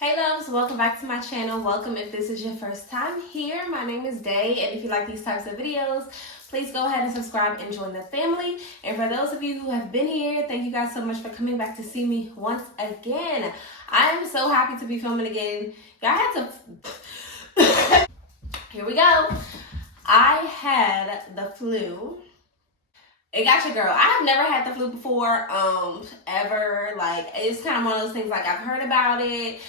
Hey loves, welcome back to my channel. Welcome if this is your first time here. My name is Day, and if you like these types of videos, please go ahead and subscribe and join the family. And for those of you who have been here, thank you guys so much for coming back to see me once again. I am so happy to be filming again. Y'all had to... Here we go. I had the flu. It got your girl. I have never had the flu before, ever. Like, it's kind of one of those things, like, I've heard about it.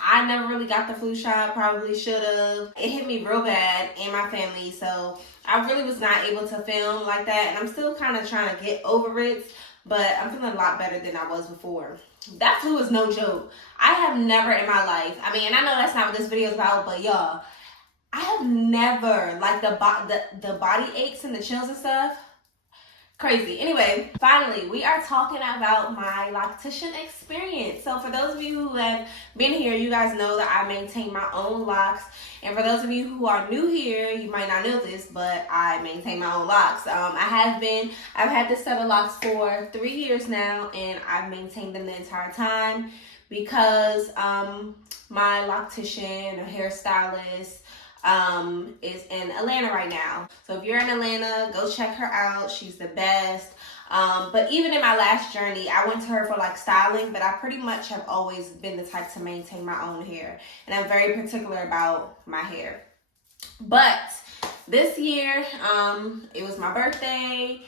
I never really got the flu shot, probably should have. It hit me real bad and my family, so I really was not able to film like that, and I'm still kind of trying to get over it, but I'm feeling a lot better than I was before. That flu is no joke. I have never in my life, I mean, and I know that's not what this video is about, but y'all, I have never, like, the body aches and the chills and stuff. Crazy. Anyway, finally, we are talking about my Loctician experience. So for those of you who have been here, you guys know that I maintain my own locks. And for those of you who are new here, you might not know this, but I maintain my own locks. I've had this set of locks for 3 years now, and I've maintained them the entire time because my Loctician or hairstylist is in Atlanta right now. So if you're in Atlanta, go check her out. She's the best. But even in my last journey, I went to her for like styling, but I pretty much have always been the type to maintain my own hair. And I'm very particular about my hair. But this year, it was my birthday.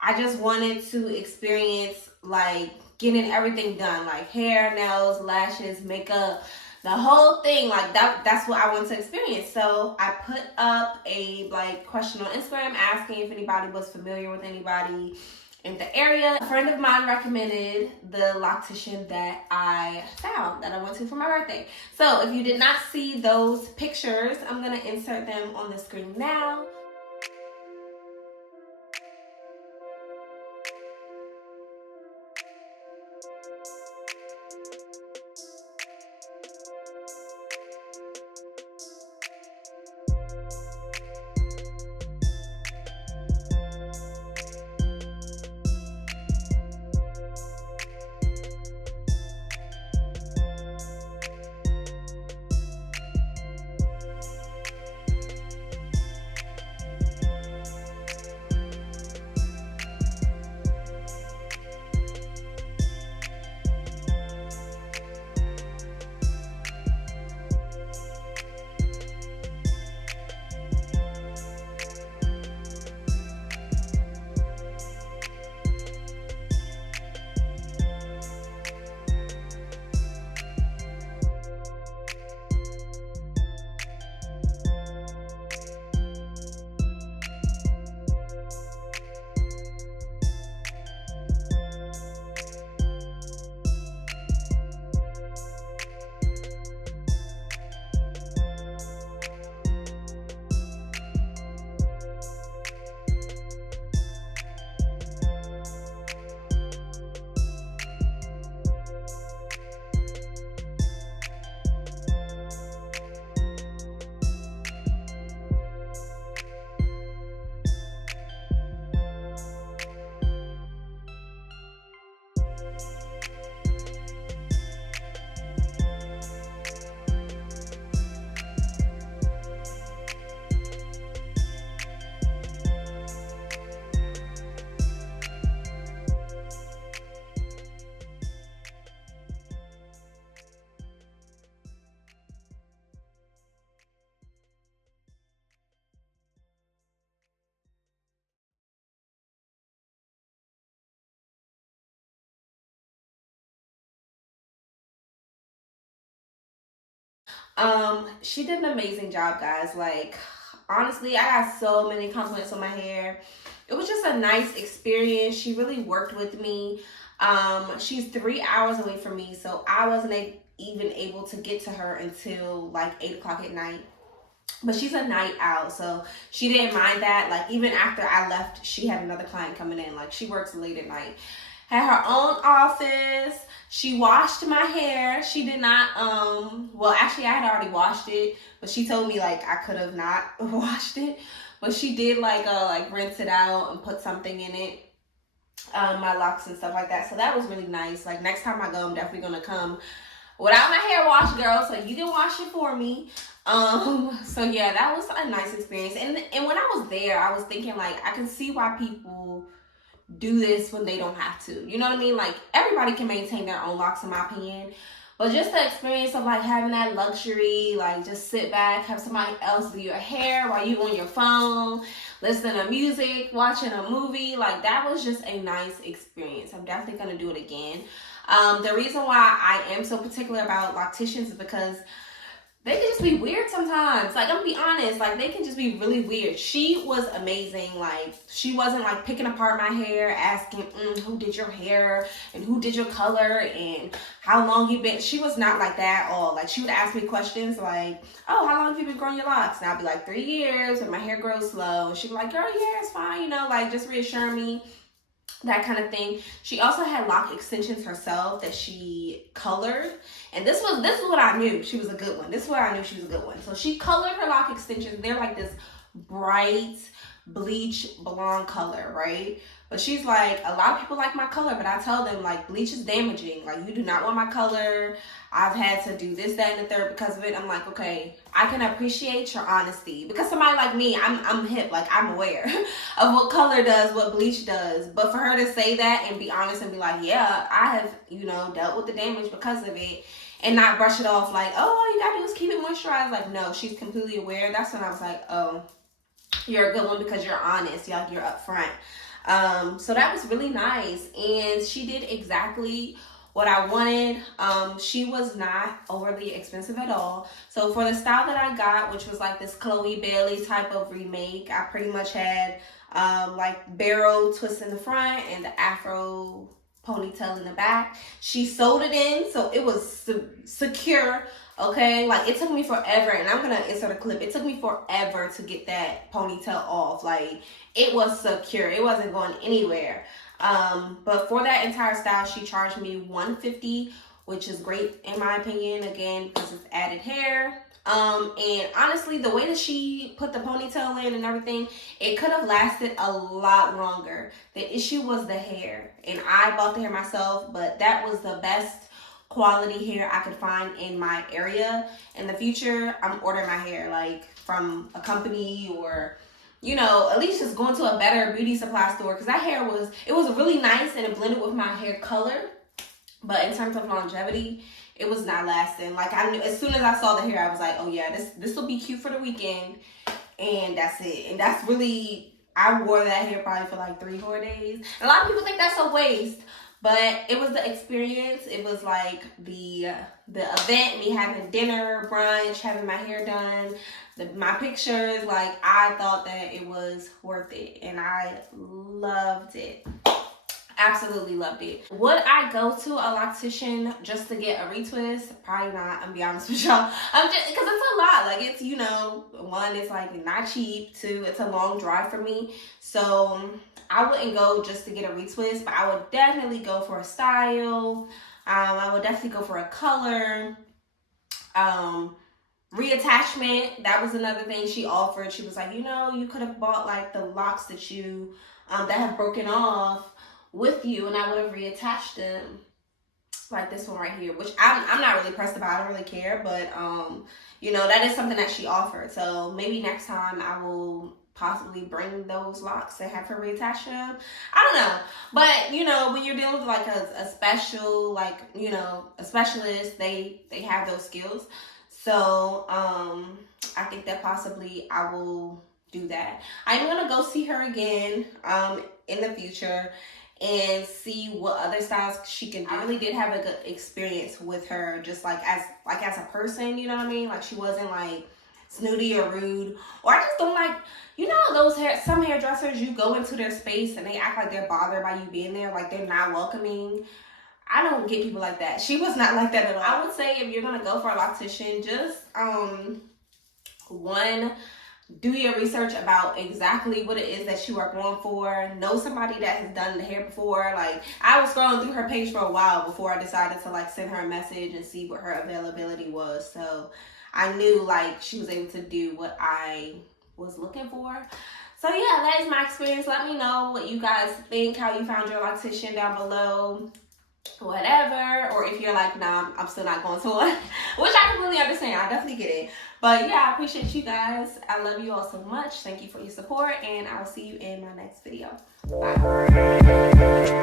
I just wanted to experience like getting everything done, like hair, nails, lashes, makeup, the whole thing. Like that's what I want to experience. So I put up a question on Instagram asking if anybody was familiar with anybody in the area. A friend of mine recommended the Loctician that I found, that I went to for my birthday. So if you did not see those pictures, I'm gonna insert them on the screen now. She did an amazing job, guys. Like, honestly, I got so many compliments on my hair. It was just a nice experience. She really worked with me. She's 3 hours away from me, so I wasn't even able to get to her until like 8 o'clock at night. But she's a night owl, so she didn't mind that. Like, even after I left, she had another client coming in. Like, she works late at night. Had her own office. She washed my hair. She did not, well, actually, I had already washed it, but she told me, like, I could have not washed it. But she did, like, rinse it out and put something in it. My locks and stuff like that. So that was really nice. Like, next time I go, I'm definitely going to come without my hair wash, girl, so you can wash it for me. So yeah, that was a nice experience. And when I was there, I was thinking, like, I can see why people do this when they don't have to. You know what I mean? Like, everybody can maintain their own locks, in my opinion. But just the experience of, like, having that luxury, like, just sit back, have somebody else do your hair while you on your phone, listening to music, watching a movie, like, that was just a nice experience. I'm definitely going to do it again. The reason why I am so particular about Locticians is because they can just be weird sometimes. Like, I'm gonna be honest, like, they can just be really weird. She was amazing. Like, she wasn't, like, picking apart my hair, asking, who did your hair, and who did your color, and how long you been. She was not like that at all. Like, she would ask me questions like, oh, how long have you been growing your locks? And I'd be like, 3 years, and my hair grows slow. And she'd be like, girl, yeah, it's fine, you know, like, just reassuring me. That kind of thing. She also had lock extensions herself that she colored. And this is what I knew she was a good one. This is where I knew she was a good one. So she colored her lock extensions. They're like this bright bleach blonde color, right? But she's like, a lot of people like my color, but I tell them, like, bleach is damaging. Like, you do not want my color. I've had to do this, that, and the third because of it. I'm like, okay, I can appreciate your honesty. Because somebody like me, I'm hip. Like, I'm aware of what color does, what bleach does. But for her to say that and be honest and be like, yeah, I have, you know, dealt with the damage because of it. And not brush it off like, oh, all you gotta do is keep it moisturized. Like, no, she's completely aware. That's when I was like, oh, you're a good one because you're honest. Like, you're upfront. So that was really nice. And she did exactly what I wanted. She was not overly expensive at all. So for the style that I got, which was like this Chloe Bailey type of remake, I pretty much had like barrel twist in the front and the afro ponytail in the back. She sewed it in, so it was secure. Okay, like, it took me forever, and I'm gonna insert a clip. It took me forever to get that ponytail off. Like, it was secure. It wasn't going anywhere. But for that entire style, she charged me $150, which is great in my opinion. Again, because it's added hair. And honestly, the way that she put the ponytail in and everything, it could have lasted a lot longer. The issue was the hair, and I bought the hair myself, but that was the best quality hair I could find in my area. In the future, I'm ordering my hair, like, from a company, or, you know, at least just going to a better beauty supply store, because that hair was really nice and it blended with my hair color. But in terms of longevity, it was not lasting. Like, I knew as soon as I saw the hair, I was like, oh yeah, this will be cute for the weekend, and that's it. And that's really, I wore that hair probably for like 3-4 days. A lot of people think that's a waste, but it was the experience. It was like the event, me having dinner, brunch, having my hair done, my pictures. Like, I thought that it was worth it, and I loved it. Absolutely loved it. Would I go to a loctician just to get a retwist? Probably not. I'm gonna be honest with y'all. I'm just, because it's a lot. Like, it's, you know, one, it's like not cheap. Two, it's a long drive for me. So I wouldn't go just to get a retwist, but I would definitely go for a style. I would definitely go for a color. Reattachment, that was another thing she offered. She was like, you know, you could have bought like the locks that you that have broken off with you, and I would have reattached them, like this one right here, which I'm not really pressed about. I don't really care, but you know, that is something that she offered. So maybe next time I will possibly bring those locks and have her reattach them. I don't know, but you know, when you're dealing with like a special, like, you know, a specialist, they have those skills. So I think that possibly I will do that. I'm gonna go see her again in the future and see what other styles she can do. I really did have a good experience with her, just like as a person, you know what I mean? Like, she wasn't like snooty or rude, or I just don't like, you know, some hairdressers, you go into their space and they act like they're bothered by you being there, like they're not welcoming. I don't get people like that. She was not like that at all. I would say if you're gonna go for a loctician, just one, do your research about exactly what it is that you are going for. Know somebody that has done the hair before. Like, I was scrolling through her page for a while before I decided to like send her a message and see what her availability was. So I knew like she was able to do what I was looking for. So yeah, that is my experience. Let me know what you guys think, how you found your loctician down below. whatever, or if you're like, nah, I'm still not going to one, which I completely understand. I definitely get it. But yeah, I appreciate you guys. I love you all so much. Thank you for your support, and I'll see you in my next video. Bye.